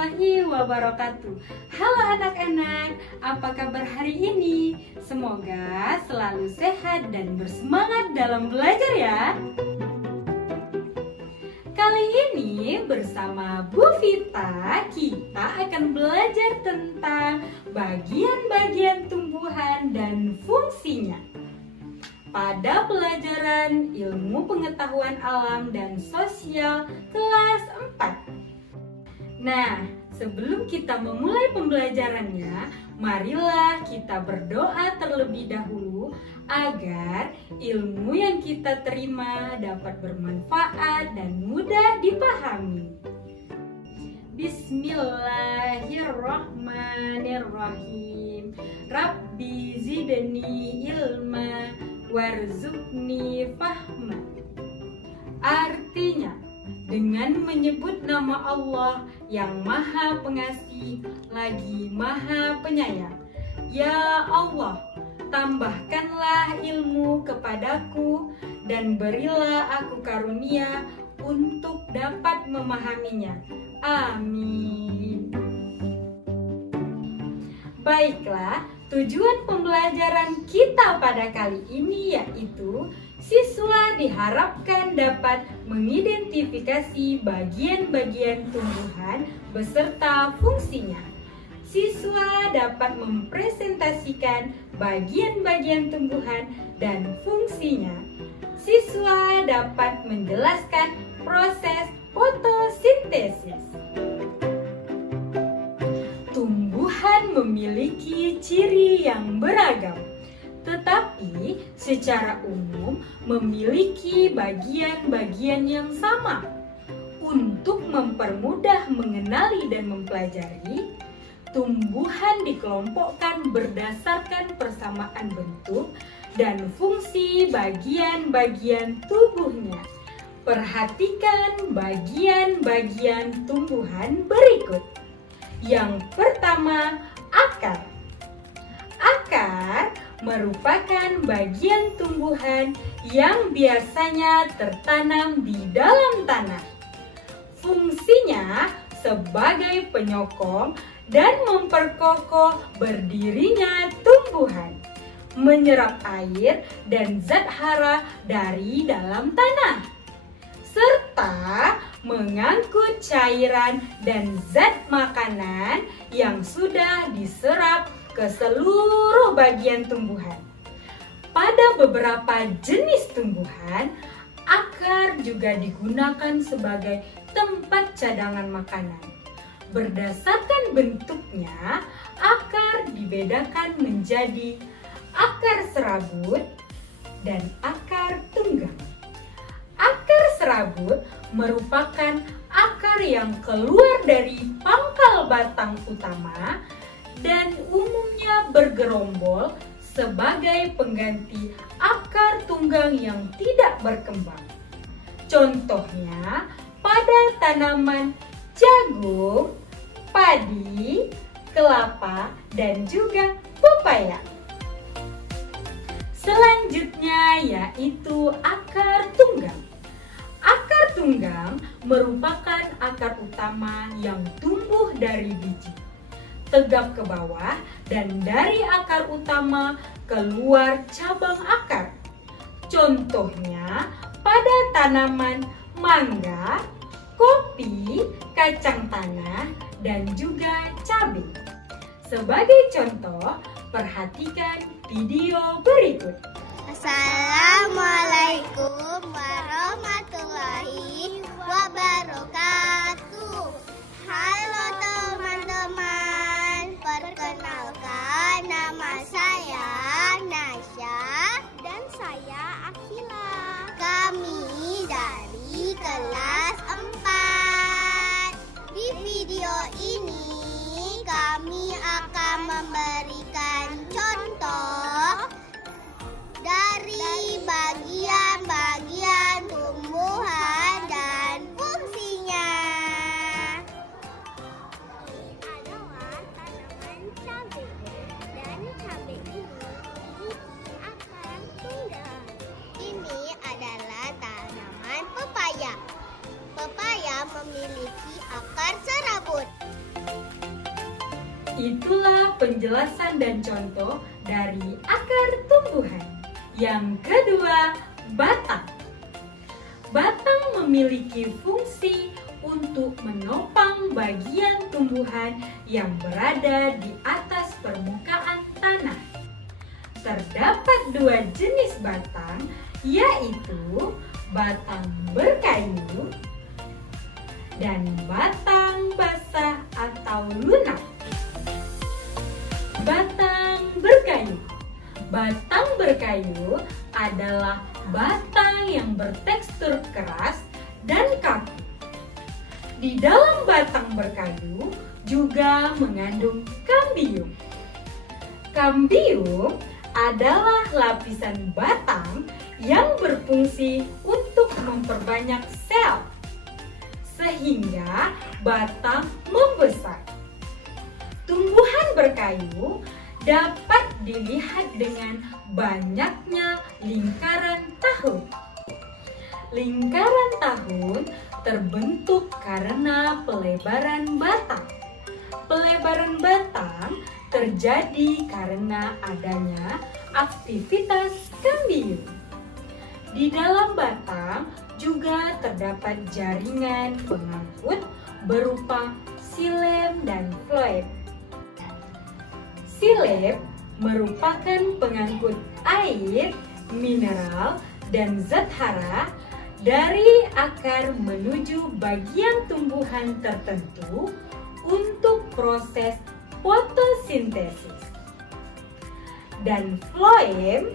warahmatullahi wabarakatuh. Halo anak-anak, apa kabar hari ini? Semoga selalu sehat dan bersemangat dalam belajar ya. Kali ini bersama Bu Vita kita akan belajar tentang bagian-bagian tumbuhan dan fungsinya. Pada pelajaran Ilmu Pengetahuan Alam dan Sosial kelas 4. Nah, sebelum kita memulai pembelajarannya, marilah kita berdoa terlebih dahulu agar ilmu yang kita terima dapat bermanfaat dan mudah dipahami. Bismillahirrahmanirrahim. Rabbi zidni ilma warzuqni fahma. Artinya, dengan menyebut nama Allah yang Maha Pengasih lagi Maha Penyayang, ya Allah, tambahkanlah ilmu kepadaku dan berilah aku karunia untuk dapat memahaminya. Amin. Baiklah, tujuan pembelajaran kita pada kali ini yaitu siswa diharapkan dapat mengidentifikasi bagian-bagian tumbuhan beserta fungsinya. Siswa dapat mempresentasikan bagian-bagian tumbuhan dan fungsinya. Siswa dapat menjelaskan proses fotosintesis. Tumbuhan memiliki ciri yang beragam, tetapi secara umum memiliki bagian-bagian yang sama. Untuk mempermudah mengenali dan mempelajari, tumbuhan dikelompokkan berdasarkan persamaan bentuk dan fungsi bagian-bagian tubuhnya. Perhatikan bagian-bagian tumbuhan berikut. Yang pertama, akar. Akar merupakan bagian tumbuhan yang biasanya tertanam di dalam tanah. Fungsinya sebagai penyokong dan memperkokoh berdirinya tumbuhan, menyerap air dan zat hara dari dalam tanah, serta mengangkut cairan dan zat makanan yang sudah diserap ke seluruh bagian tumbuhan. Pada beberapa jenis tumbuhan, akar juga digunakan sebagai tempat cadangan makanan. Berdasarkan bentuknya, akar dibedakan menjadi akar serabut dan akar tunggang. Akar serabut merupakan akar yang keluar dari pangkal batang utama dan umumnya bergerombol sebagai pengganti akar tunggang yang tidak berkembang. Contohnya pada tanaman jagung, padi, kelapa, dan juga pepaya. Selanjutnya yaitu akar tunggang. Akar tunggang merupakan akar utama yang tumbuh dari biji, tegap ke bawah, dan dari akar utama keluar cabang akar. Contohnya pada tanaman mangga, kopi, kacang tanah, dan juga cabai. Sebagai contoh, perhatikan video berikut. Assalamualaikum warahmatullahi wabarakatuh. Halo teman-teman, perkenalkan nama saya Nasya dan saya Akila. Kami dari kelas 4. Di video ini kami akan memberikan contoh dari bagian-bagian tumbuhan dan fungsinya. itulah penjelasan dan contoh dari akar tumbuhan. Yang kedua, batang. Batang memiliki fungsi untuk menopang bagian tumbuhan yang berada di atas permukaan tanah. Terdapat dua jenis batang, yaitu batang berkayu dan batang basah atau lunak. Batang berkayu. Batang berkayu adalah batang yang bertekstur keras dan kaku. Di dalam batang berkayu juga mengandung kambium. Kambium adalah lapisan batang yang berfungsi untuk memperbanyak sel, sehingga batang membesar. Tumbuhan berkayu dapat dilihat dengan banyaknya lingkaran tahun. Lingkaran tahun terbentuk karena pelebaran batang. Pelebaran batang terjadi karena adanya aktivitas kambium. Di dalam batang juga terdapat jaringan pengangkut berupa xilem dan floem. Xilem merupakan pengangkut air, mineral, dan zat hara dari akar menuju bagian tumbuhan tertentu untuk proses fotosintesis. Dan floem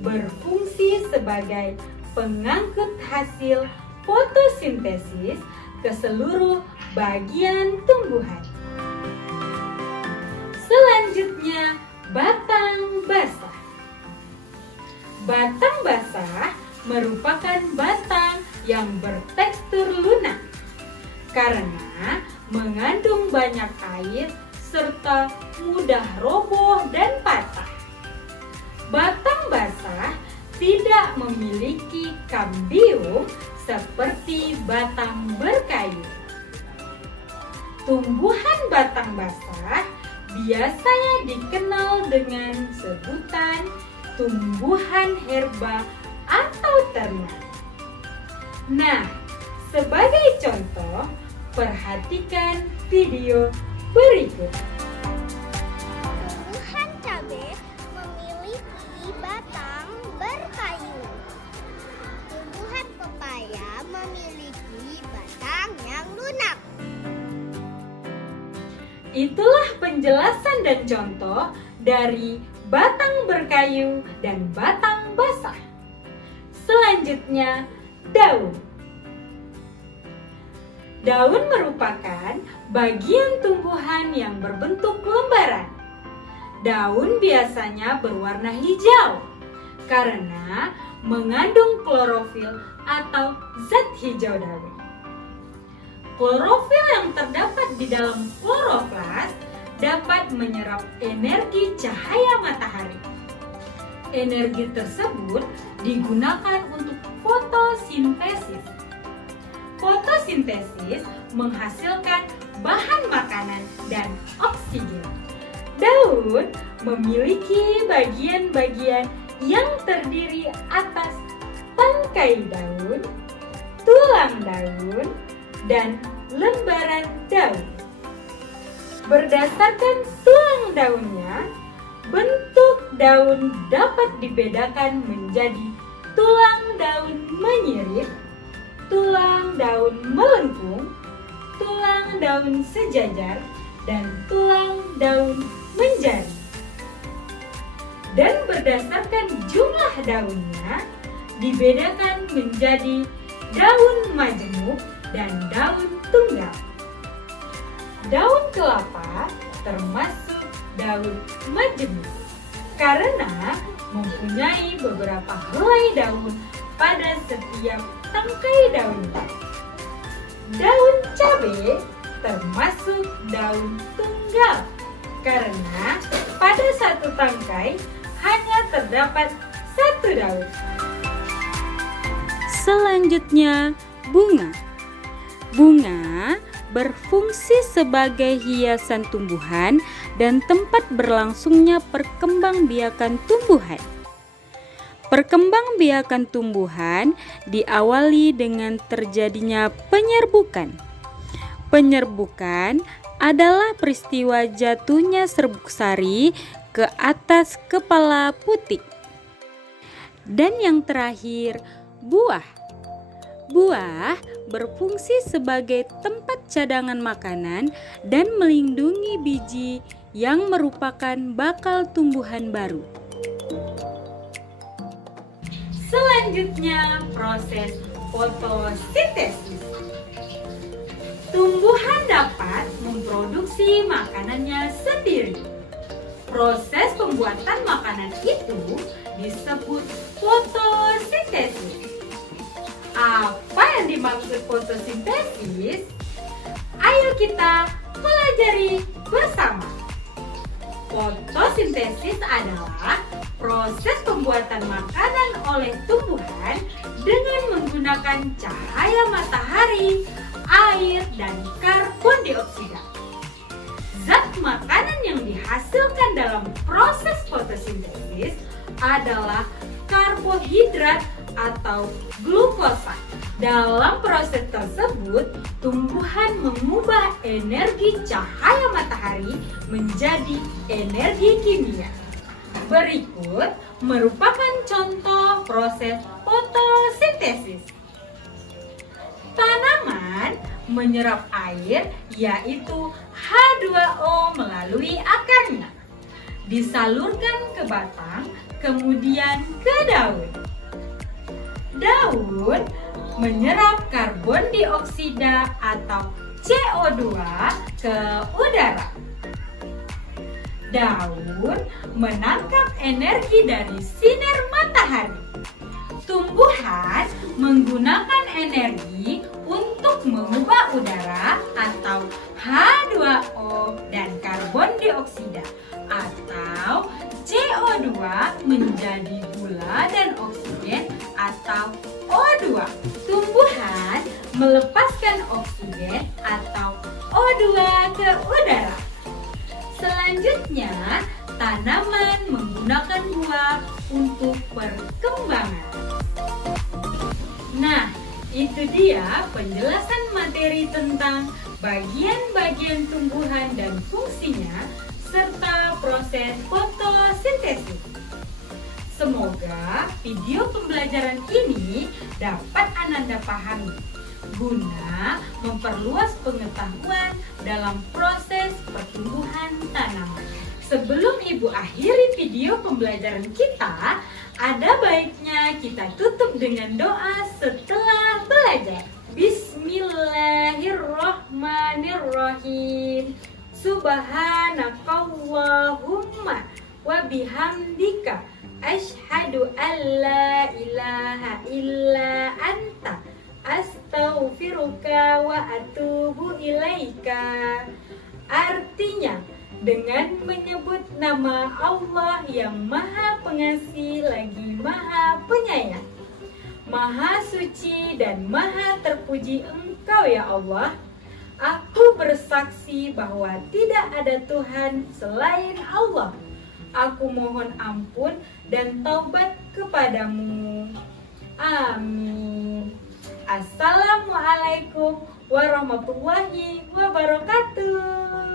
berfungsi sebagai pengangkut hasil fotosintesis ke seluruh bagian tumbuhan. Selanjutnya, batang basah. Batang basah merupakan batang yang bertekstur lunak karena mengandung banyak air serta mudah roboh dan patah. Batang basah tidak memiliki kambium seperti batang berkayu. Tumbuhan batang basah biasanya dikenal dengan sebutan tumbuhan herba atau ternak. Nah, sebagai contoh, perhatikan video berikut. Tumbuhan cabai memiliki batang berkayu. Tumbuhan pepaya memiliki batang yang lunak. Itulah penjelasan dan contoh dari batang berkayu dan batang basah. Selanjutnya, daun. Daun merupakan bagian tumbuhan yang berbentuk lembaran. Daun biasanya berwarna hijau karena mengandung klorofil atau zat hijau daun. Klorofil yang terdapat di dalam kloroplas dapat menyerap energi cahaya matahari. Energi tersebut digunakan untuk fotosintesis. Fotosintesis menghasilkan bahan makanan dan oksigen. Daun memiliki bagian-bagian yang terdiri atas tangkai daun, tulang daun, dan lembaran daun. Berdasarkan tulang daunnya, bentuk daun dapat dibedakan menjadi tulang daun menyirip, tulang daun melengkung, tulang daun sejajar, dan tulang daun menjari. Dan berdasarkan jumlah daunnya, dibedakan menjadi daun majemuk dan daun tunggal. Daun kelapa termasuk daun majemuk karena mempunyai beberapa helai daun pada setiap tangkai daunnya. Daun cabai termasuk daun tunggal karena pada satu tangkai hanya terdapat satu daun. Selanjutnya, bunga. Bunga berfungsi sebagai hiasan tumbuhan dan tempat berlangsungnya perkembangbiakan tumbuhan. Perkembangbiakan tumbuhan diawali dengan terjadinya penyerbukan. Penyerbukan adalah peristiwa jatuhnya serbuk sari ke atas kepala putik. Dan yang terakhir, buah. Buah berfungsi sebagai tempat cadangan makanan dan melindungi biji yang merupakan bakal tumbuhan baru. Selanjutnya, proses fotosintesis. Tumbuhan dapat memproduksi makanannya sendiri. Proses pembuatan makanan itu disebut fotosintesis. Apa yang dimaksud fotosintesis? Ayo kita pelajari bersama. Fotosintesis adalah proses pembuatan makanan oleh tumbuhan dengan menggunakan cahaya matahari, air, dan karbon dioksida. Zat makanan yang dihasilkan dalam proses fotosintesis adalah karbohidrat atau glukosa. Dalam proses tersebut, tumbuhan mengubah energi cahaya matahari menjadi energi kimia. Berikut merupakan contoh proses fotosintesis. Tanaman menyerap air, yaitu H2O melalui akarnya, disalurkan ke batang, kemudian ke daun. Daun menyerap karbon dioksida atau CO2 ke udara. Daun menangkap energi dari sinar matahari. Tumbuhan menggunakan energi untuk mengubah udara atau H2O dan karbon dioksida atau CO2 menjadi gula dan oksigen atau O2. Tumbuhan melepaskan oksigen atau O2 ke udara. Selanjutnya, tanaman menggunakan buah untuk perkembangan. Nah, itu dia penjelasan materi tentang bagian-bagian tumbuhan dan fungsinya serta proses fotosintesis. Semoga video pembelajaran ini dapat Ananda pahami guna memperluas pengetahuan dalam proses pertumbuhan tanaman. Sebelum Ibu akhiri video pembelajaran kita, ada baiknya kita tutup dengan doa setelah belajar. Bismillahirrahmanirrahim. Subhanakallahumma wa bihamdika asyhadu an la ilaha illa anta astaghfiruka wa atubu ilaika. Artinya, dengan menyebut nama Allah yang Maha Pengasih lagi Maha Penyayang, Maha Suci dan Maha Terpuji Engkau ya Allah. Aku bersaksi bahwa tidak ada Tuhan selain Allah. Aku mohon ampun dan taubat kepadamu. Amin. Assalamualaikum warahmatullahi wabarakatuh.